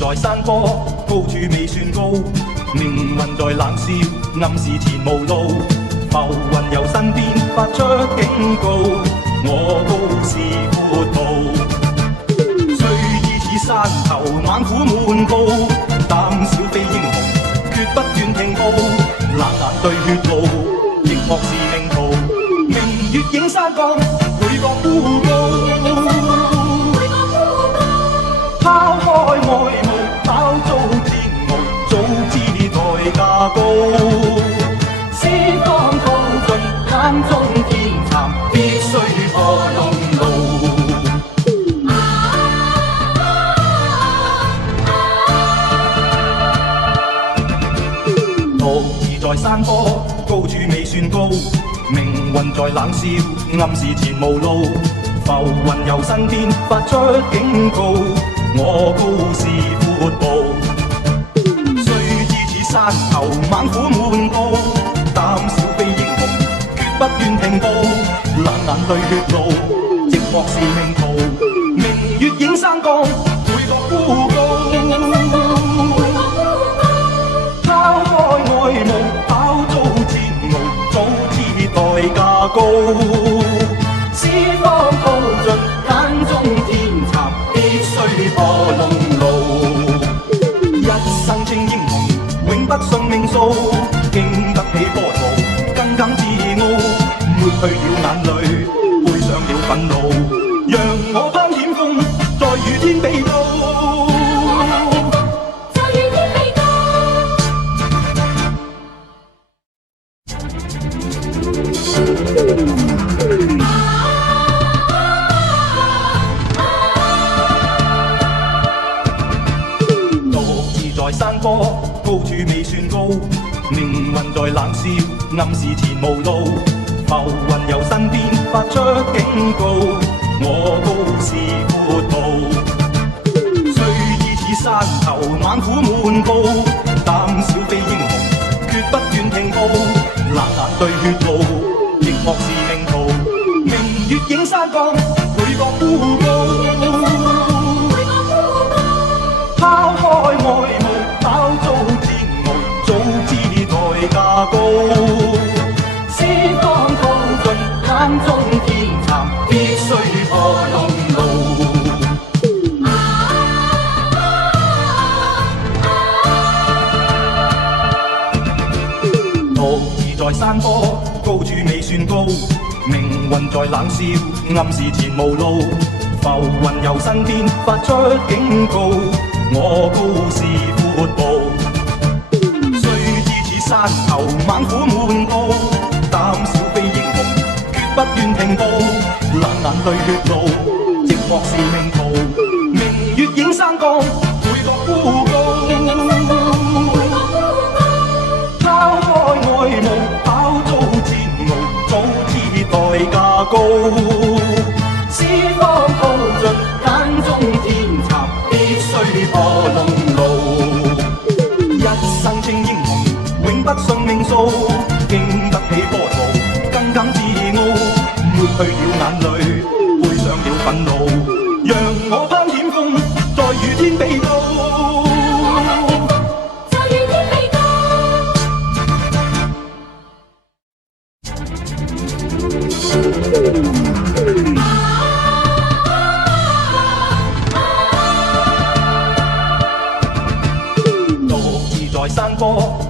在山坡，高處未算高，命運在冷笑，暗示前無路。浮雲由身邊發出警告，我都是闊步。雖知此山頭猛虎滿布，膽小非英雄，決不斷停步。冷眼對血路，亦莫是命途。明月映山崗，每個孤高。拋開愛慕，飽遭煎熬，早知代價高。先當套盡眼中天蠶，必須破龍路。獨自在山坡，高處未算高，命運在冷笑，暗示前無路。浮雲由身邊發出警告，我高是闊步。雖知此山頭猛虎滿布，膽小非英雄，決不願停步。冷眼對血路，寂寞是命途。明月映山崗，每個孤高。拋開愛慕，飽遭煎熬，早知代價高。此方套盡眼中天蠶，必須破龍路。一生稱英雄，永不信命數，經得起波濤，更敢自傲。抹去了眼淚，背上了憤怒，讓我攀險峰，再與天比高。在山坡，高處未算高，命運在冷笑，暗示前無路。浮雲由身邊發出警告，我高是闊步。雖知此山頭猛虎滿布，膽小非英雄，決不願停步。冷眼對血路，亦莫是命途。明月映山崗，每個孤高。拋開愛慕，飽遭煎熬，早知代價高。先當套盡眼中天蠶，必須破龍路。獨自在山坡，高處未算高，命運在冷笑，暗示前無路。浮雲由身邊發出警告，我高是闊步。雖知此山頭猛虎滿布，膽小非英雄，決不願停步。冷眼對血路，寂寞是命途。明月映山崗，每個孤高。拋開愛慕，飽遭煎熬，早知代價高。此方套盡眼中天蠶，必須破龍路。一生稱英雄，永不信命數，經得起波濤，更敢自傲。抹去了眼淚，背上了憤怒，讓我攀險峰，再與天比高。在山坡，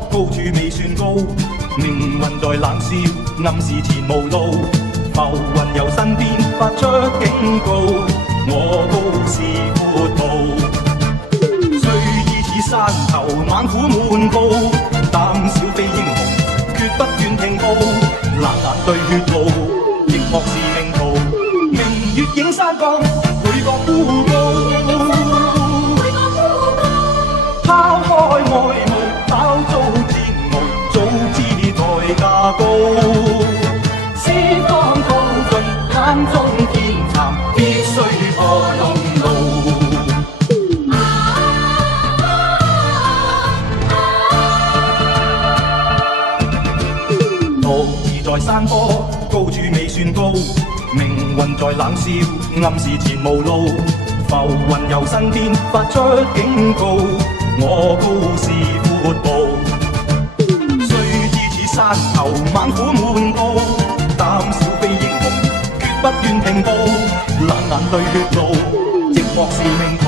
高處未算高，命運在冷笑，暗示前無路。浮雲由身邊發出警告，我高是闊步。雖知此山頭猛虎滿布，膽小非英雄，決不願停步。冷眼對血路，亦莫是命途。明月映山崗，每個孤高。拋開愛慕，飽遭煎熬，早知代價高。先當套盡眼中天蠶，必須破龍路。獨自在山坡，高處未算高，命運在冷笑，暗示前無路。浮雲由身邊發出警告，我高是闊步。雖知此山頭猛虎滿布，膽小非英雄，決不願停步。冷眼對血路，寂寞是命途。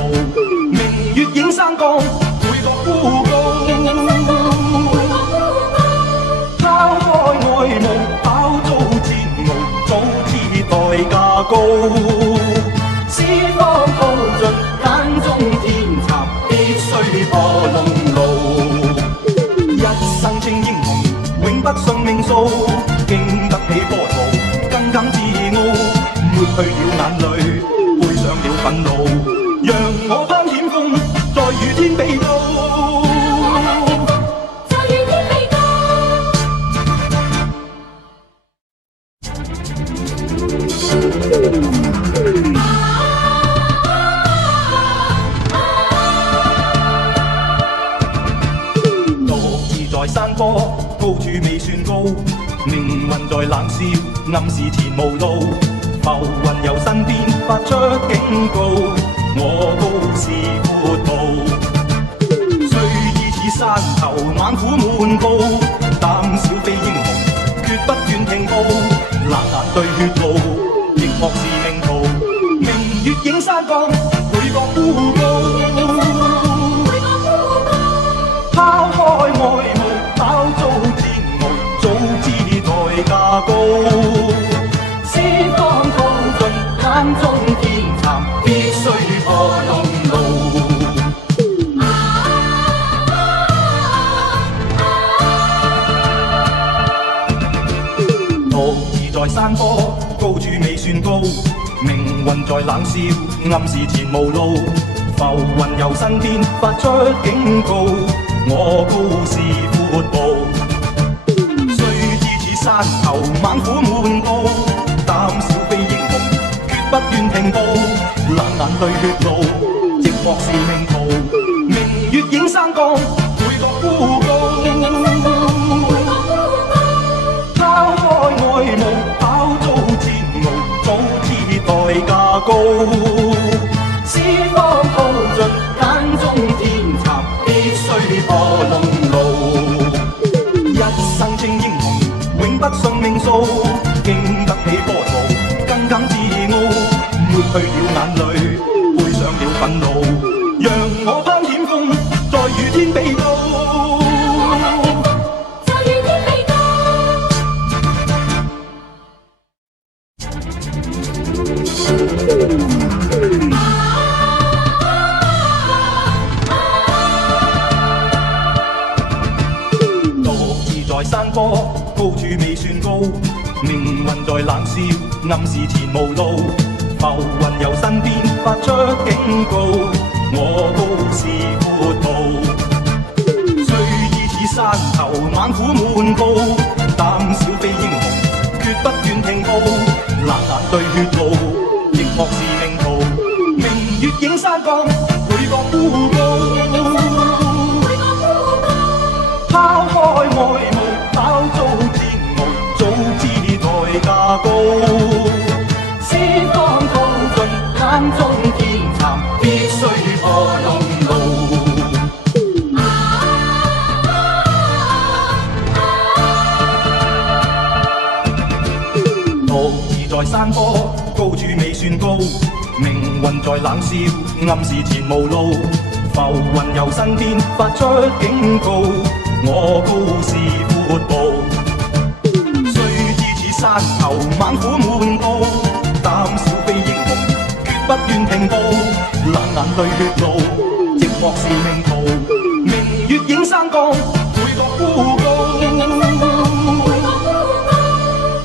明月映山崗，每個孤高。拋開愛慕，飽遭煎熬，早知代價高。四方鋪盡，眼中天蠶，必須破龍路。一生稱英雄，永不信命數，經得起波濤，更敢自傲。抹去了眼淚，背上了憤怒，讓我攀險峰，再與天比高。在山坡，高處未算高，命運在冷笑，暗示前無路。浮雲由身邊發出警告，我高是闊步。雖知此山頭猛虎滿布，膽小非英雄，決不願停步。冷眼對血路，亦莫是命途。明月映山崗，每個孤高。拋開愛慕，飽遭煎熬，早知代價高。四方鋪盡，眼中天蠶，必須破龍路。獨自在山坡，高處未算高，命運在冷笑，暗示前無路。浮雲由身邊發出警告，我高是闊步。雖知此山頭猛虎滿布，膽小非英雄，決不願停步。冷眼對血路，寂寞是命途。明月映山崗，每個孤高。拋開愛慕，飽遭煎熬，早知代價高。四方鋪盡，眼中天蠶，必須破龍路。一生稱英雄，永不信命數，經得起波濤，更敢自傲。抹去了眼淚，背上了憤怒，讓我攀險峰，再與天比高。在山坡，高處未算高，命運在冷笑，暗示前無路。浮雲由身邊發出警告，我高是闊步。雖知此山頭猛虎滿布，膽小非英雄，決不願停步。冷眼對血路，亦莫是命途。明月映山崗，每個孤高。拋開愛慕，飽遭煎熬，早知代價高。四方鋪盡，眼中天蠶，必須破龍路。獨自在山坡，高處未算高，命運在冷笑，暗示前無路。浮雲由身邊發出警告，我高是闊步。雖知此山頭猛虎滿布，膽小非英雄，決不願停步。冷眼對血路，寂寞是命途。明月映山崗，每個孤高。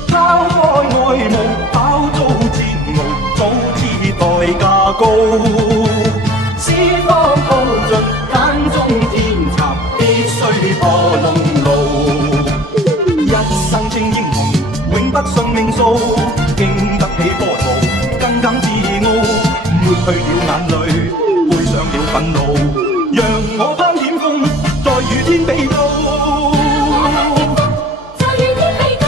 拋開愛慕，飽遭煎熬，早知代價高。四方鋪盡，眼中天蠶，必須破龍路。一生稱英雄，永不信命數，經得起波濤，更敢自傲。抹去了眼淚，背上了憤怒，讓我攀險峰，再與天比高。再與天比高。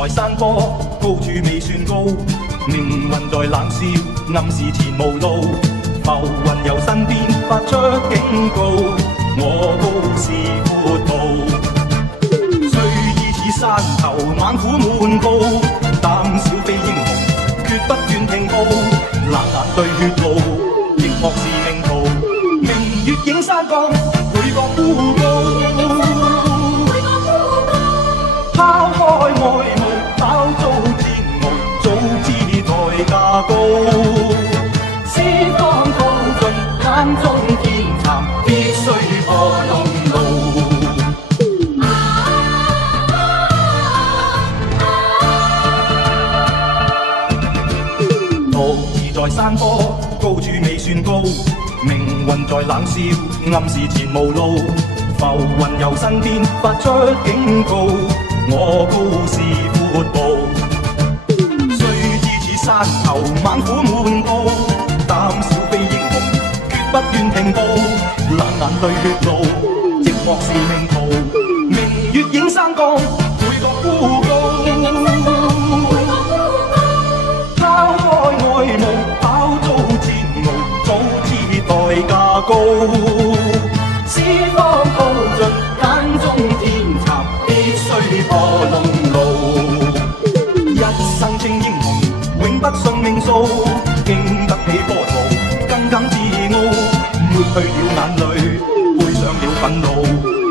在山坡，高處未算高，命運在冷笑，暗示前無路。浮雲由身邊發出警告，我高是闊步。雖依此山頭猛虎滿布，膽小非英雄，決不斷停步。冷眼對血路，亦莫是命途。明月映山崗，每個孤高。拋開愛慕，飽遭煎熬，早知代價高。四方高盡，眼中天蠶，必須破龍路。獨自在山坡，高處未算高，命運在冷笑，暗示前無路。浮雲由身邊發出警告，我高是闊步。雖知此山頭猛虎滿布，膽小非英雄，決不願停步。冷眼對血路，亦莫是命途。明月映山崗，每個孤高。拋開愛慕，飽遭煎熬，早知代價高。四方高盡，眼中天蠶，必須破龍路。一生稱英雄，永不信命數，經得起波濤，更敢自傲。抹去了眼淚，背上了憤怒，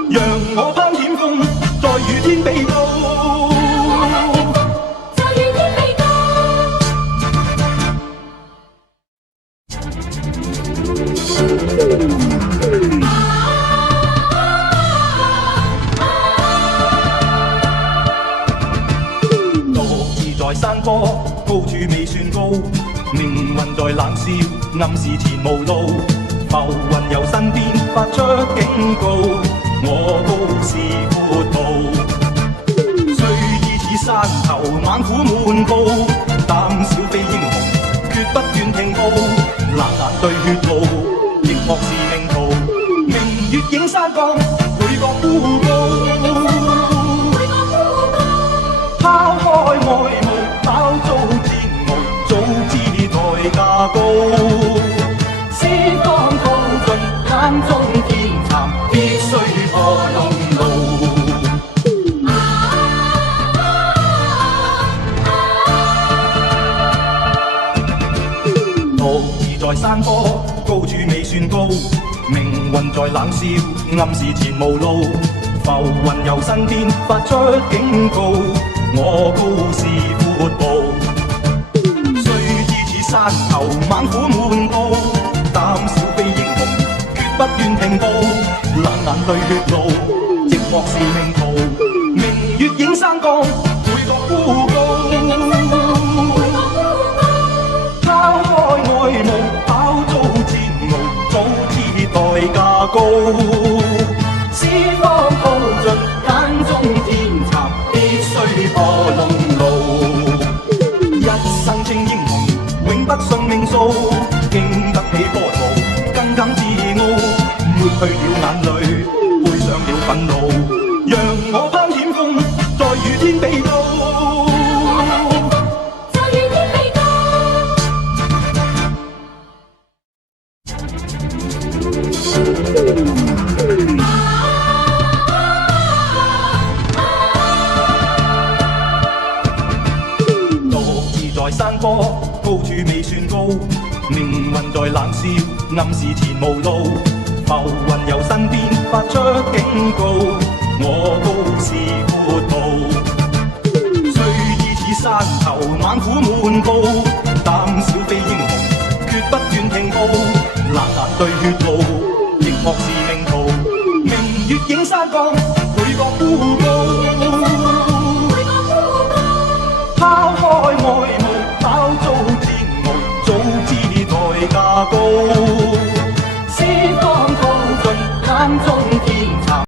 讓我攀險峰，再與天比高。在山坡，高處未算高，命運在冷笑，暗示前無路。浮雲由身邊發出警告，我高是闊步。雖依此山頭猛虎滿布，膽小非英雄，決不斷停步。冷眼對血路，亦莫是命途。明月映山崗，每個孤高。拋開愛慕，飽遭煎熬，早知代價高。四方高盡，眼中天蠶，必須破龍路。獨自在山坡，高處未算高，命運在冷笑，暗示前無路。浮雲由身邊發出警告，我高是闊步。雖知此山頭猛虎滿布，膽小非英雄，決不願停步。冷眼對血路，亦莫是命途。明月映山崗，每個孤高。拋開愛慕，飽遭煎熬，早知代價高。四方高盡，眼中天蠶，必須破龍路。一生稱英雄，永不信命數，經得起波濤，更敢自傲。抹去了眼淚，背上了憤怒，讓我攀險峰，再與天比高。在山坡，高處未算高，命運在冷笑，暗示前無路。浮雲由身邊發出警告，我高是闊步。雖依此山頭猛虎滿布，膽小非英雄，決不願停步。冷眼對血路，亦莫是命途。明月映山崗，每個孤高。